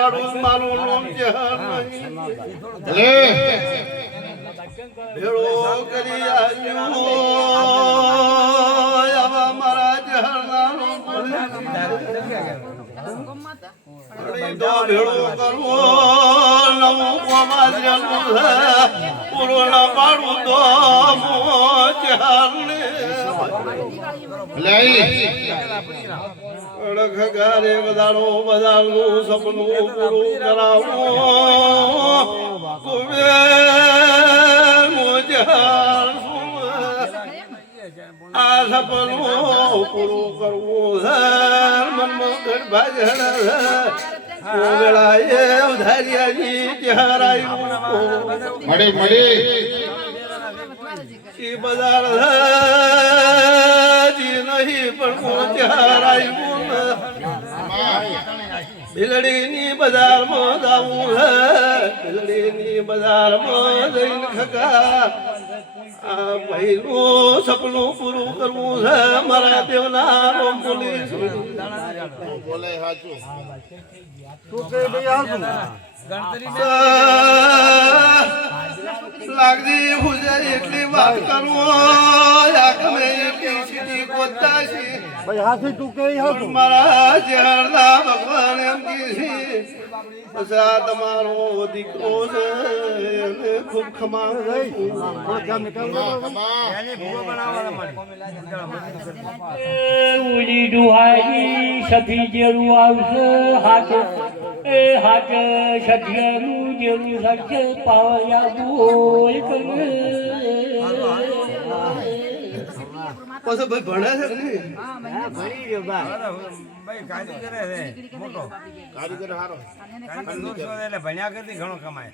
પાડું મારું નામ જહર નહીં ભેળો કરી આવ્યો આવા મારા જહર નાનો ભેળો કરવો નવું કોમાં પૂરો ના પાડું તો જહર ને ઘરે બધાડો બધાનું સપનું પૂરું કરાવો આ સપનું પૂરું કરવું મનમાં ગઢભાજણ ઉધારિયાજી મળી મળી બજાર નહીં પણ બિલડીની બજારમાં જાવું હે બિલડીની બજારમાં જઈને ખગા આ પહેલું સપનું પૂરું કરવું છે મારા દેવના રોમ બોલી બોલે હાચું તું કે ભાઈ હાચું લાગજી હુજે એટલી વાત કરું આખમે એટલી સીધી કોતાશી ભાઈ હાથી તું કે હાચું મારા જહરના ભગવાન એમ કીધી પછા તમારો દીકરો છે ખૂબ ખમા રહી ઉલી ડુહાઈ સખી જેરું આવશે હાથ એ હાથ સખીનું જેરું સખે પાવયા બોલ કરે પછી ભાઈ ભણે છે કે ભણી રહ્યો ભાઈ કારીગર છે મોટો કારીગર હારો એટલે ભણ્યા કરતી ઘણો કમાય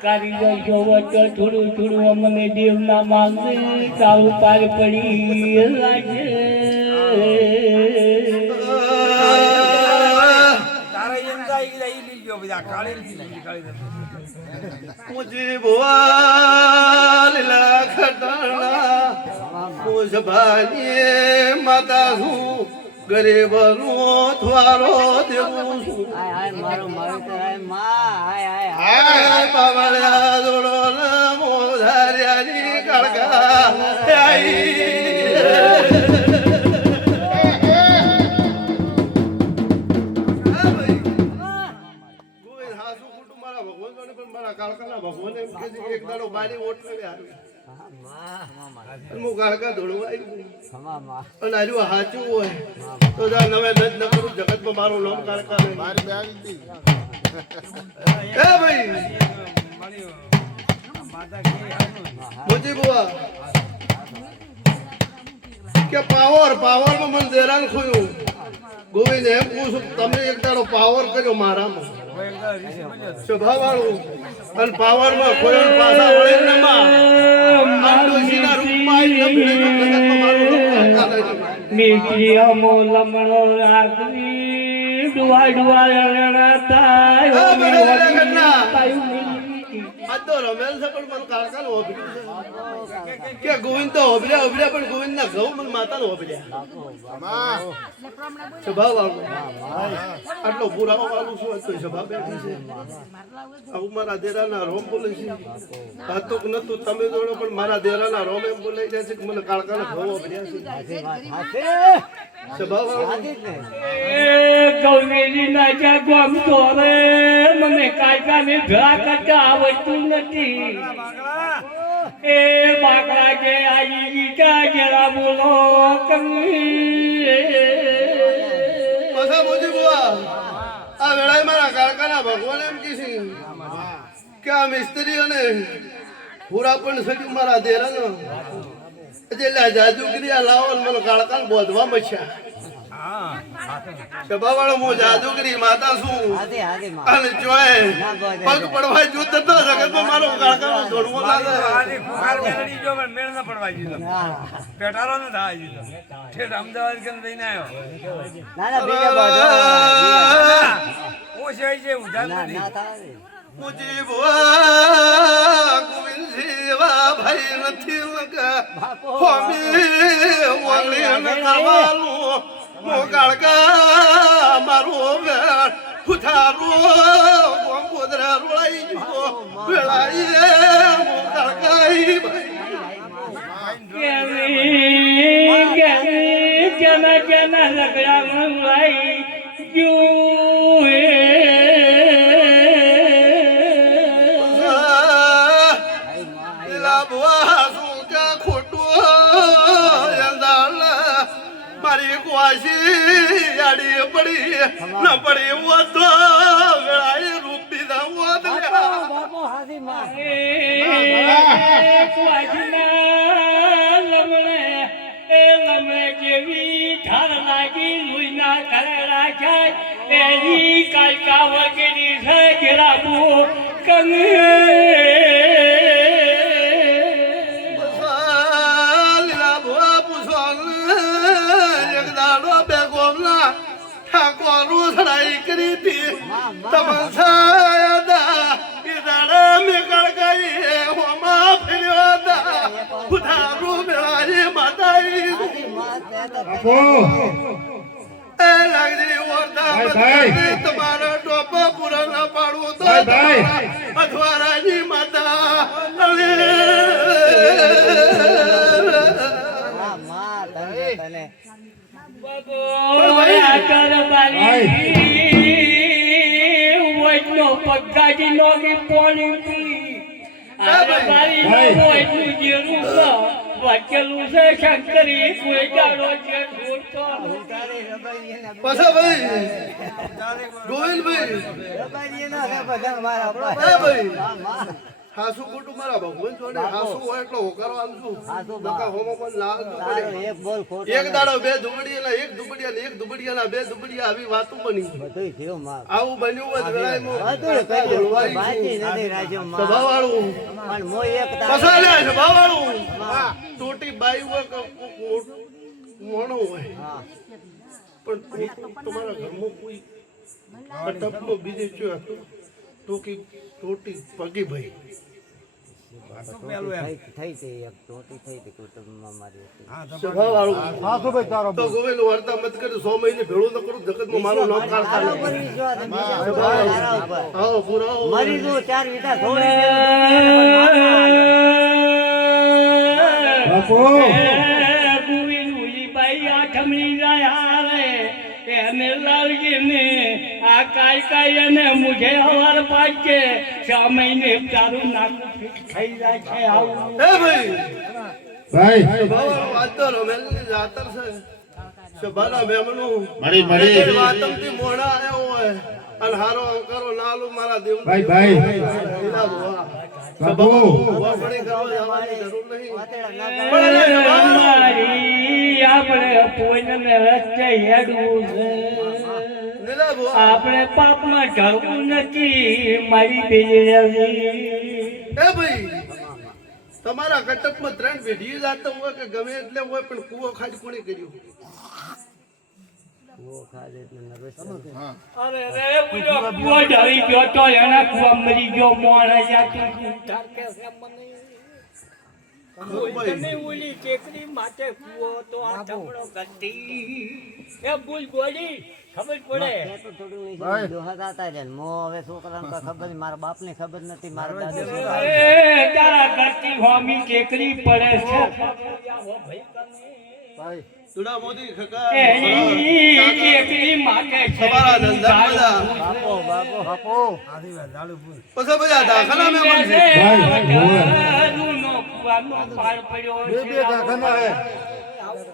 કારીગર જોવો તો થોડું થોડું અમને દેવના માંગે ચાલુ પાર પડી લાગે તારા એમ જાય કે ઈ લઈ ગયો બધા કાળી નથી કાળી મુજી ભુવા લીલા ખટાણા મુજબાની માતા છું ગરીબનો થવારો દેવું છું મારો મારો કરાય માં હાય બાવળિયા જોડો ને મોધારિયાની કળકા ભગવાન એમ કે એક દાડો બારી ઓટલે આવી હું ગાળકા દોડવાય અને હજુ સાચું હોય તો જા નવે ન કરું જગતમાં મારું લોમ કાળકા એ ભાઈ મુજી બુઆ કે પાવર માં મને દેરાન ખોયું ગોવિંદ એમ પૂછું તમે એક દાડો પાવર કર્યો મારામાં સ્વભાવ વાળું અને પાવર માં કોઈ પાછા વળે ને માં આંડોશીના રૂપમાં મીઠી અમો લમણો રાખવી ડુવા ડુવા રણતા તો રમેલ છે પણ મને કાળકાનો ઓભર્યું છે કે ગોવિંદ તો ઓભર્યા પણ ગોવિંદ ના ઘઉં મને માતા નો ઓભર્યા સ્વભાવ વાળું આટલો પુરાવો વાળું શું હતું સ્વભાવ બેઠી છે આવું મારા દેરાના રોમ બોલે છે હતું કે નતું તમે જોડો પણ મારા દેરાના રોમ એમ બોલાઈ જાય છે કે મને કાળકાના ઘઉં ઓભર્યા છે સ્વભાવ વાળું ગૌરીજી ના જા ગમ તો રે મને કાયકા ને ભેળા કરતા આવડતું નથી એ બાકડા કે આઈ ગીતા જરા બોલો કમી પછા મોજી બુઆ આ વેળાએ મારા કાળકાના ભગવાન એમ કીધી કે આ મિસ્ત્રીઓને પૂરા પણ સડી મારા દેરાનો એટલે જાદુગીરી આ લાવો મને કાળકાને બોધવા મચ્યા સભાવાળો હું જાદુગરી માતા છું અને જોય પગ પડવા જોત તો જગતમાં મારો કાળકાનો દોડવો લાગે મેળડી જો મેળ ન પડવા દીધો પેટારો ન થાય દીધો ઠેઠ અમદાવાદ કેમ લઈને આવ્યો ઓછાઈ છે ઉધાર નથી મુજી ભુવા ગોવિંદ સેવા ભાઈ નથી લગા હોમી ઓલી ન કમાલું મો કાળકા મારો ઉથારો ગોમગોદરા રોળાઈ ગયો વેળાઈએ મોકળકાઈ જના જના રગડા મંગાઈ જુએ મારી કવાસી આડી પડી ન પડી વો તો વેળાએ રૂપ દીધા વો બાપુ હાથી માં લમણે જેવી ઠાર લાગી લુઈના ઘરે રાખાય એની કાયકા વગેરી છે ઘેરાબુ કંગે તમારા ટોપા પૂરા ના પાડવું તો અધવારાની માતા તને પગાજી નોગી પોણી વાંચેલું છે શંકરી કોઈ જાડો છે પાછા ભાઈ ગોવિંદભાઈ ભાઈ હાસુ ખોટું મારા ભગવાન જોડે હાસુ હોય એટલો હોકારો આલશું નકા હોમો પણ લાલ એક દાડો બે દુબડિયા એક દુબડિયા એક દુબડિયા બે દુબડિયા આવી વાતો બની આવું બન્યું હોય સ્વભાવવાળું સ્વભાવવાળું ટોટી બાઈ હોય મોણો હોય પણ તમારા ઘરમાં કોઈ કટપનો બીજે શું હતું ટોકી ટોટી પગી ભાઈ તો ગોવેલ વાર્તા મત કરે 100 મહિને ભેળું ન કરું જગતમાં મારું નામ કાઢતા આવો પુરાવો મરી જો 4 વીઘા થોડી બાઈ આઠમણી જાય રે એને લાવજી ને આ કાઈ કાઈ અને મુझे હવાર પાકે 6 મહિને તારું નામ થઈ જાય છે આવું એ ભાઈ વાત તો રમેલની જાતર છે સભાના મેમનો મળી વાતમથી મોડા આવ્યો હોય અને હારો અંકારો નાલું મારા દેવ ભાઈ બાબુ વાપણી કરવા જવાની જરૂર નહીં આપણે પોઈને રસ્તે હેડવું છે આપણે પાપમાં ઢળવું નથી મારી બેજી એ ભાઈ તમારા કટકમાં 3 પેઢી જાતો હોય કે ગમે એટલે હોય પણ કૂવો ખાલી કોણે કર્યું અરે રે કૂવો ઢળી ગયો તો એના કૂવા મરી ગયો મોણા જાતું મને ઓલી ટેકરી માટે કૂવો તો આ ઢમણો ગતી એ ભૂલ ગોળી ખબર પડે હવે છોકરાને ખબર મારા બાપ ને ખબર નથી મારા તારા ઘરથી હોમી ટેકરી પડે છે સુડા મોદી ખકા ટેકરી માટે તમારા ધંધા બધા બાપો પછી બધા દાખલા મે બનશે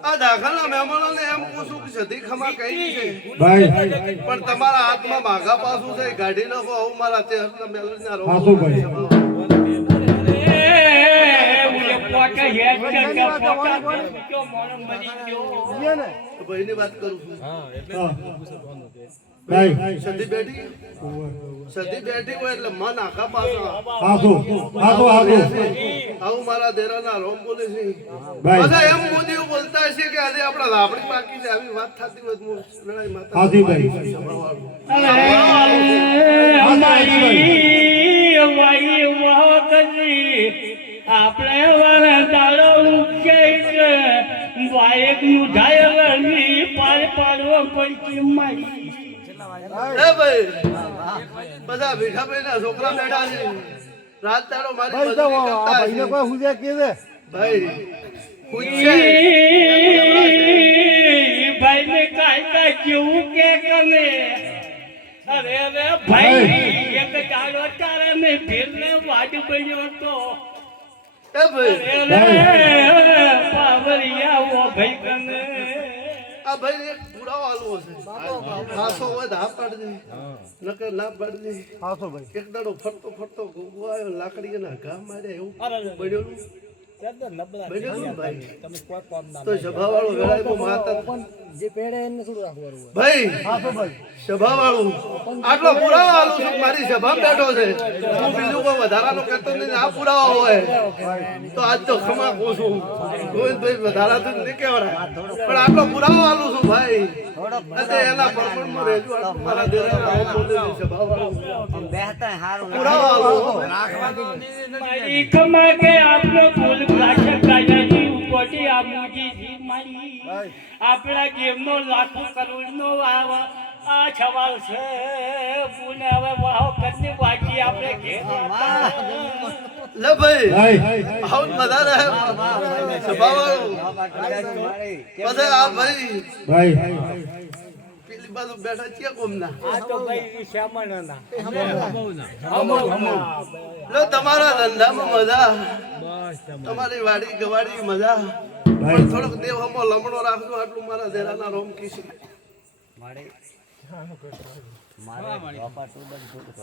આ દાખલા મહેમાનોને એમ પૂછું કે સધી ખમા કઈ છે પણ તમારા હાથમાં માઘા પાછું છે ગાડી નાખો હું મારા ચહેરા મેલના રો ભાઈની વાત કરું છું સધી બેઠી હોય એટલે મન આખા પાછું આવું મારા દેરાના રોમ બોલે છે બધા એમ મોદી બોલતા છે કે આજે આપણા લાપડી બાકી છે આવી વાત થતી હોય લડાઈ માતા આપણે વાળા દાડો બાઈક નું ઢાયલ પાડવો પૈકી મારી એ ભાઈ બધા ભીખાભાઈ ના છોકરા બેઠા છે રાત દાડો મારી મજૂરી કરતા હશે. ભાઈ પૂછે ભાઈ ને કાયદા કેવું કે કને અરે અરે ભાઈ એક ચાલો તારે ને ભીરને વાડ બન્યો તો એ ભાઈ અરે પાવરિયા ઓ ભાઈ કને આ ભાઈ એક પુરાવો આલવો છે ખાસો હોય તો હા પાડ દે નકર ના પાડ દે એક દાડો ફરતો ફરતો ગોગો આવ્યો લાકડી ના ઘા માર્યા એવું બન્યું ભાઈ તો સભાવાળો વેળાએ માતા ભાઈ સભાવાળું આટલો પુરાવો આલું છું મારી સભા બેઠો છે હું બીજું કોઈ વધારાનો કહેતો નહીં આ પુરાવો હોય તો આજ તો ખમા કોશું ગોવિંદભાઈ વધારાતું નહીં કહેવાય પણ આટલો પુરાવો આલું છું ભાઈ અને એના પરપણમાં રહેજો મારા દેરા સભાવાળું બેહતા હારું પુરાવો આલું મારી ખમા કે આપનો ફૂલ પ્લાસ્ટર કાયાજી ઉપરથી આમુજી જી મારી આપણા ગેમનો લાખો કરોડનો આ સવાલ છે પુને હવે વાહો કરની વાજી આપણે ઘેર લે ભાઈ આવું બધા રહે સભાવાળું પછી આ ભાઈ પેલી બાજુ બેઠા છે કોમના આ તો ભાઈ શ્યામણના લો તમારા ધંધામાં મજા તમારી વાડી ગવાડી મજા પણ થોડોક દેવામાં લમણો રાખજો આટલું મારા દેરાના રોમ કીશું મારે બાપા તો બધું થોડું